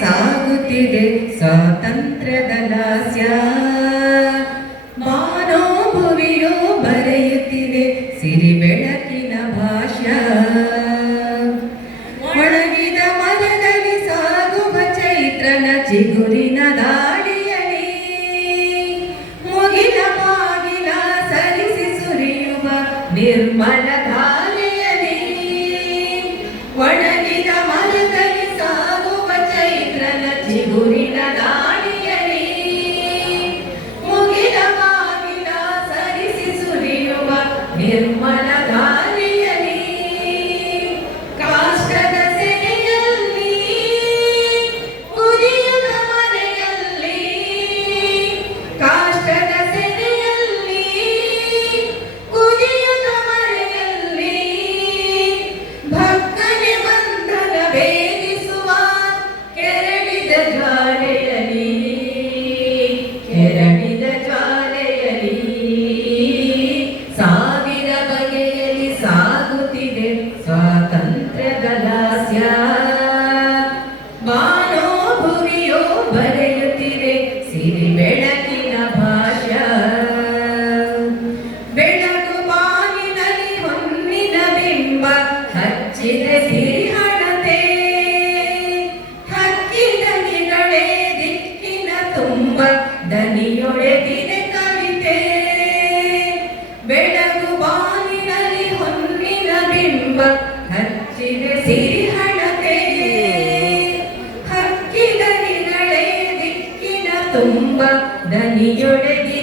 ಸಾಗುತ್ತಿದೆ ಸ್ವಾತಂತ್ರ್ಯದ ಲಾಸ್ಯ. ಮಾನೋಭುವಿಯೋ ಬರೆಯುತ್ತಿದೆ ಸಿರಿ ಬೆಳಕಿನ ಭಾಷ್ಯ. ಒಣಗಿದ ಮರದಲ್ಲಿ ಸಾಗುವ ಚೈತ್ರನ ಚಿಗುರಿನ ದಾಳಿಯಲ್ಲಿ ಮುಗಿಲ ಬಾಗಿಲ ಸರಿಸಿ ಸುರಿಯುವ ನಿರ್ಮಲ ಧಾರೆಯಲ್ಲಿ. ಒಣಗಿದ ಮರದಲ್ಲಿ ಸಾಗುವ ಚೈತ್ರನ ಚಿಗುರಿನ ದಾಳಿಯಲ್ಲಿ ಮುಗಿಲ ಬಾಗಿಲ ಸರಿಸಿ ಸುರಿಯುವ ನಿರ್ಮಲ ಧಾರೆಯಲ್ಲಿ. ಕಾಷ್ಟದ ಸೆನೆಯಲ್ಲಿ ಕುದಿಯುವ ಮರೆಯಲ್ಲಿ, ಕಾಷ್ಟದ ಸೆನೆಯಲ್ಲಿ ಕುದಿಯುವ ಮರೆಯಲ್ಲಿ ಭಕ್ತನೆ ಬಂಧನ ಭೇದಿಸುವ ಕೆರಳಿದ ಜ್ವಾಲೆಯಲ್ಲಿ, ಕೆರಳಿದ ಜ್ವಾಲೆಯಲ್ಲಿ ಸಾವಿರ ಬಗೆಯಲ್ಲಿ ಸಾಗುತ್ತಿದೆ ಸ್ವಾತಂತ್ರ್ಯದ ಲಾಸ್ಯ. ಮಾನೋಭುವಿಯೋ ಬರೆಯುತ್ತಿದೆ ಸಿರಿ ಬೆಳಕಿನ ಭಾಷ್ಯ. ಬೆಳಕು ಬಾನಿನಲ್ಲಿ ಹೊನ್ನಿನ ಬಿಂಬ ಹಚ್ಚಿದೆ ಸಿರಿಹಣತೆ. ಹಕ್ಕಿದನಿಗಳೇ ದಿಕ್ಕಿನ ತುಂಬ ದನಿಯೊಡೆದಿದೆ ಕವಿತೆ. ಬೆಳಕು ಬಾನಿನಲ್ಲಿ ಹೊನ್ನಿನ ಬಿಂಬ ಹಚ್ಚಿದೆ ಸಿರಿಹಣತೆ. ಹಕ್ಕಿದನಿಗಳೇ ದಿಕ್ಕಿನ ತುಂಬ ದನಿಯೊಡೆದಿದೆ